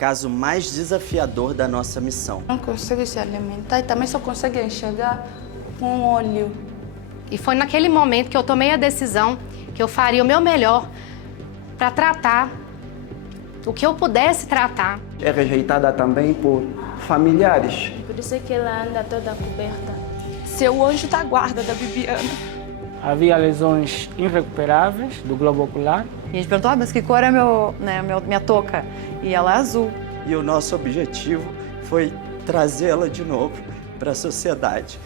Caso mais desafiador da nossa missão. Não consegue se alimentar e também só consegue enxergar com um olho. E foi naquele momento que eu tomei a decisão que eu faria o meu melhor para tratar o que eu pudesse tratar. É rejeitada também por familiares. Por isso é que ela anda toda coberta. Ser o anjo da guarda da Bibiana. Havia lesões irrecuperáveis do globo ocular. E a gente perguntou, mas que cor é minha touca? E ela é azul. E o nosso objetivo foi trazê-la de novo para a sociedade.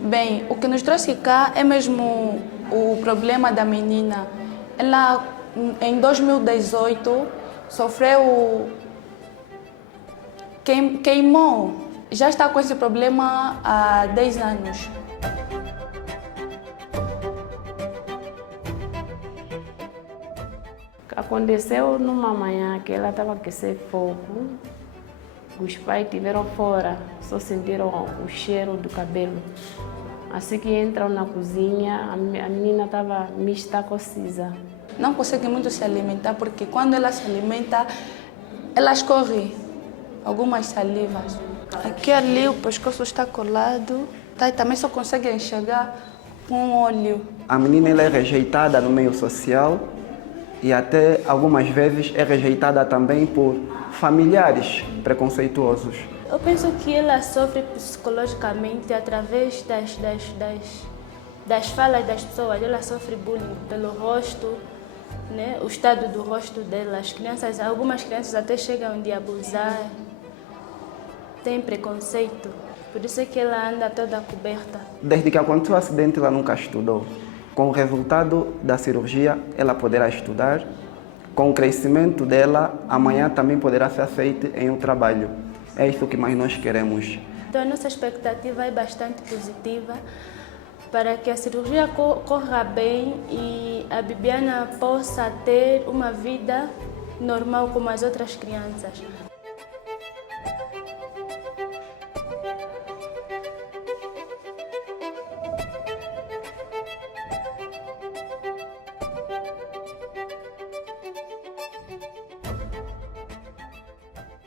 Bem, o que nos trouxe cá é mesmo o problema da menina. Ela, em 2018, sofreu... queimou. Já está com esse problema há 10 anos. Aconteceu numa manhã que ela estava a aquecer fogo. Os pais estiveram fora, só sentiram o cheiro do cabelo. Assim que entram na cozinha, a menina estava mista cocisa. Não consegue muito se alimentar, porque quando ela se alimenta, ela escorre algumas salivas. Aqui ali o pescoço está colado, tá? E também só consegue enxergar com um olho. A menina ela é rejeitada no meio social e até algumas vezes é rejeitada também por familiares preconceituosos. Eu penso que ela sofre psicologicamente através das falas das pessoas. Ela sofre bullying pelo rosto, né? O estado do rosto dela. Algumas crianças até chegam de abusar. Tem preconceito. Por isso é que ela anda toda coberta. Desde que aconteceu o acidente, ela nunca estudou. Com o resultado da cirurgia, ela poderá estudar. Com o crescimento dela, amanhã também poderá ser aceita em um trabalho. É isso que mais nós queremos. Então a nossa expectativa é bastante positiva para que a cirurgia corra bem e a Bibiana possa ter uma vida normal como as outras crianças.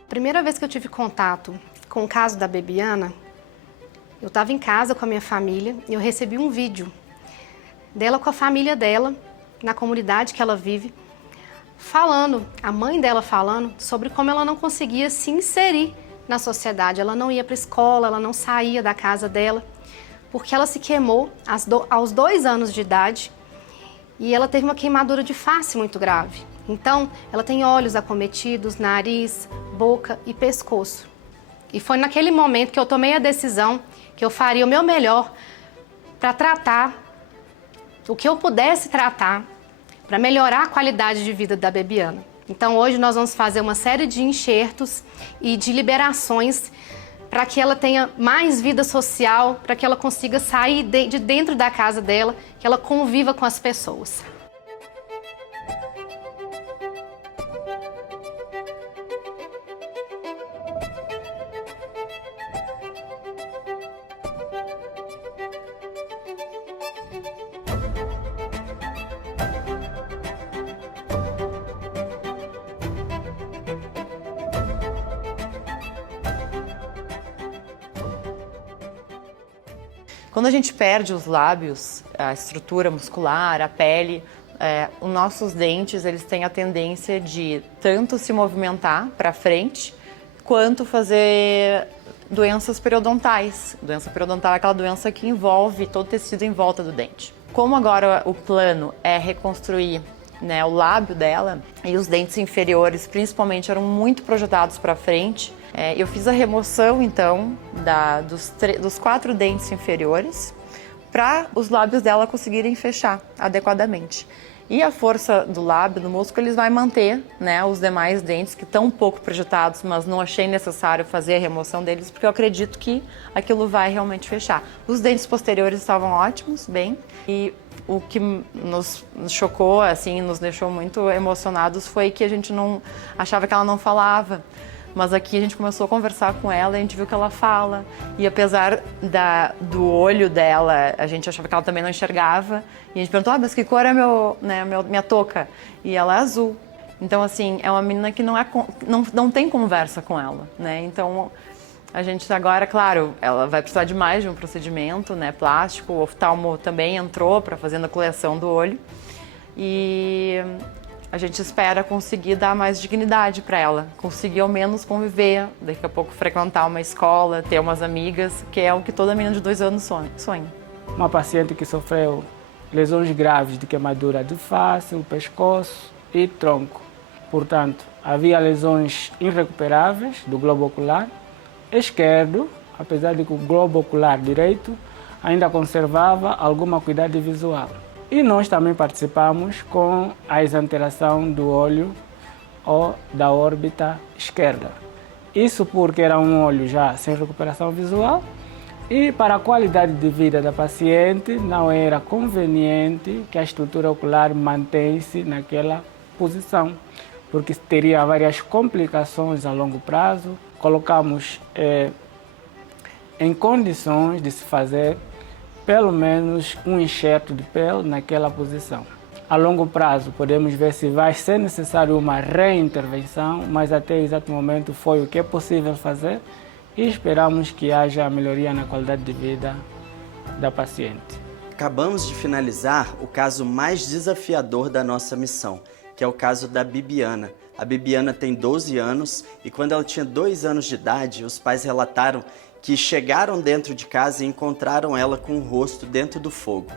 Primeira vez que eu tive contato com o caso da Bibiana, eu estava em casa com a minha família e eu recebi um vídeo dela com a família dela, na comunidade que ela vive, falando, a mãe dela falando sobre como ela não conseguia se inserir na sociedade. Ela não ia para a escola, ela não saía da casa dela, porque ela se queimou aos 2 anos de idade e ela teve uma queimadura de face muito grave. Então, ela tem olhos acometidos, nariz, boca e pescoço. E foi naquele momento que eu tomei a decisão que eu faria o meu melhor para tratar o que eu pudesse tratar para melhorar a qualidade de vida da Bibiana. Então, hoje nós vamos fazer uma série de enxertos e de liberações para que ela tenha mais vida social, para que ela consiga sair de dentro da casa dela, que ela conviva com as pessoas. Quando a gente perde os lábios, a estrutura muscular, a pele, os nossos dentes eles têm a tendência de tanto se movimentar para frente, quanto fazer doenças periodontais. Doença periodontal é aquela doença que envolve todo o tecido em volta do dente. Como agora o plano é reconstruir, né, o lábio dela e os dentes inferiores, principalmente, eram muito projetados para frente. Eu fiz a remoção, então, dos 4 dentes inferiores para os lábios dela conseguirem fechar adequadamente. E a força do lábio, do músculo, eles vai manter, né, os demais dentes que estão um pouco projetados, mas não achei necessário fazer a remoção deles, porque eu acredito que aquilo vai realmente fechar. Os dentes posteriores estavam ótimos, bem, e o que nos chocou, assim, nos deixou muito emocionados foi que a gente não achava que ela não falava. Mas aqui a gente começou a conversar com ela e a gente viu que ela fala. E apesar do olho dela, a gente achava que ela também não enxergava. E a gente perguntou, mas que cor é minha touca? E ela é azul. Então, assim, é uma menina que não tem conversa com ela, né? Então, a gente agora, claro, ela vai precisar de mais de um procedimento, né, plástico. O oftalmo também entrou para fazer a nucleação do olho. E a gente espera conseguir dar mais dignidade para ela, conseguir ao menos conviver, daqui a pouco frequentar uma escola, ter umas amigas, que é o que toda menina de 2 anos sonha. Uma paciente que sofreu lesões graves de queimadura de face, o pescoço e tronco. Portanto, havia lesões irrecuperáveis do globo ocular esquerdo, apesar de que o globo ocular direito ainda conservava alguma acuidade visual. E nós também participamos com a exanteração do olho ou da órbita esquerda. Isso porque era um olho já sem recuperação visual e para a qualidade de vida da paciente não era conveniente que a estrutura ocular mantém-se naquela posição, porque teria várias complicações a longo prazo. Colocamos em condições de se fazer pelo menos um enxerto de pele naquela posição. A longo prazo podemos ver se vai ser necessário uma reintervenção, mas até o exato momento foi o que é possível fazer e esperamos que haja melhoria na qualidade de vida da paciente. Acabamos de finalizar o caso mais desafiador da nossa missão, que é o caso da Bibiana. A Bibiana tem 12 anos e quando ela tinha 2 anos de idade, os pais relataram que chegaram dentro de casa e encontraram ela com o rosto dentro do fogo.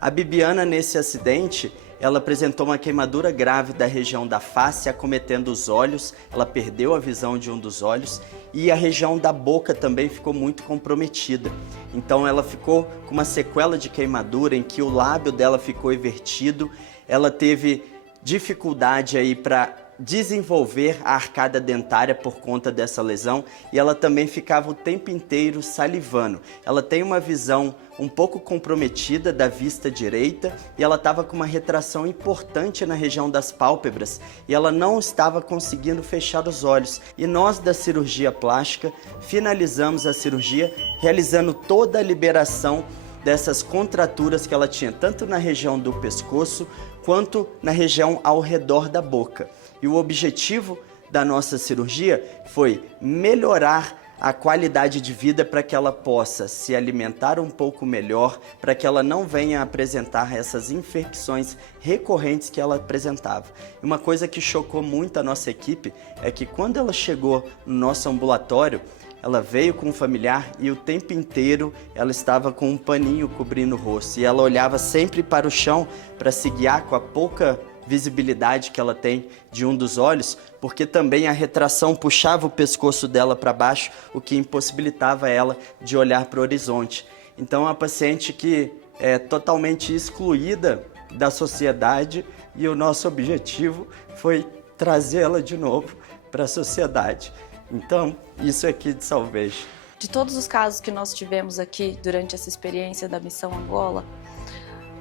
A Bibiana, nesse acidente, ela apresentou uma queimadura grave da região da face, acometendo os olhos, ela perdeu a visão de um dos olhos e a região da boca também ficou muito comprometida. Então ela ficou com uma sequela de queimadura em que o lábio dela ficou invertido, ela teve dificuldade aí para desenvolver a arcada dentária por conta dessa lesão e ela também ficava o tempo inteiro salivando. Ela tem uma visão um pouco comprometida da vista direita e ela estava com uma retração importante na região das pálpebras e ela não estava conseguindo fechar os olhos. E nós da cirurgia plástica finalizamos a cirurgia realizando toda a liberação dessas contraturas que ela tinha, tanto na região do pescoço quanto na região ao redor da boca. E o objetivo da nossa cirurgia foi melhorar a qualidade de vida para que ela possa se alimentar um pouco melhor, para que ela não venha a apresentar essas infecções recorrentes que ela apresentava. E uma coisa que chocou muito a nossa equipe é que quando ela chegou no nosso ambulatório, ela veio com um familiar e o tempo inteiro ela estava com um paninho cobrindo o rosto. E ela olhava sempre para o chão para se guiar com a pouca visibilidade que ela tem de um dos olhos, porque também a retração puxava o pescoço dela para baixo, o que impossibilitava ela de olhar para o horizonte. Então, é uma paciente que é totalmente excluída da sociedade e o nosso objetivo foi trazê-la de novo para a sociedade. Então, isso aqui de Salvejo. De todos os casos que nós tivemos aqui durante essa experiência da Missão Angola,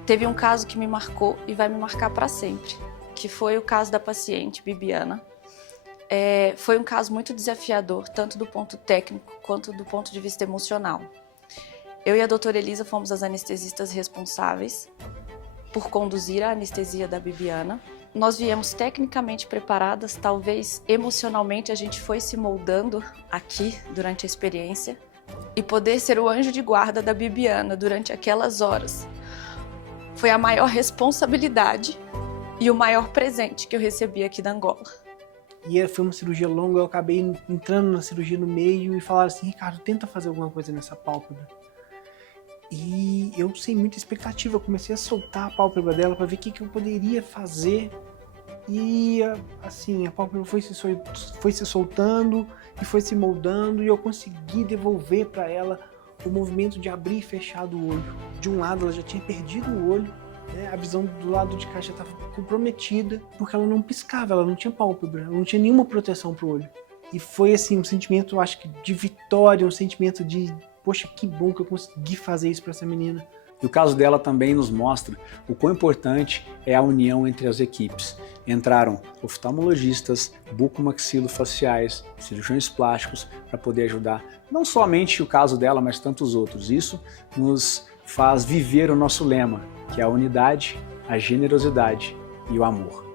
teve um caso que me marcou e vai me marcar para sempre, que foi o caso da paciente Bibiana. Foi um caso muito desafiador, tanto do ponto técnico quanto do ponto de vista emocional. Eu e a doutora Elisa fomos as anestesistas responsáveis por conduzir a anestesia da Bibiana. Nós viemos tecnicamente preparadas, talvez emocionalmente a gente foi se moldando aqui durante a experiência, e poder ser o anjo de guarda da Bibiana durante aquelas horas foi a maior responsabilidade e o maior presente que eu recebi aqui da Angola. E foi uma cirurgia longa, eu acabei entrando na cirurgia no meio e falaram assim, Ricardo, tenta fazer alguma coisa nessa pálpebra. E eu sem muita expectativa, comecei a soltar a pálpebra dela para ver o que eu poderia fazer. E assim, a pálpebra foi se soltando e foi se moldando e eu consegui devolver para ela o movimento de abrir e fechar do olho. De um lado ela já tinha perdido o olho, né? A visão do lado de cá já estava comprometida, porque ela não piscava, ela não tinha pálpebra, ela não tinha nenhuma proteção para o olho. E foi assim um sentimento, eu acho que de vitória, um sentimento de, poxa, que bom que eu consegui fazer isso para essa menina. E o caso dela também nos mostra o quão importante é a união entre as equipes. Entraram oftalmologistas, bucomaxilofaciais, cirurgiões plásticos para poder ajudar não somente o caso dela, mas tantos outros. Isso nos faz viver o nosso lema, que é a unidade, a generosidade e o amor.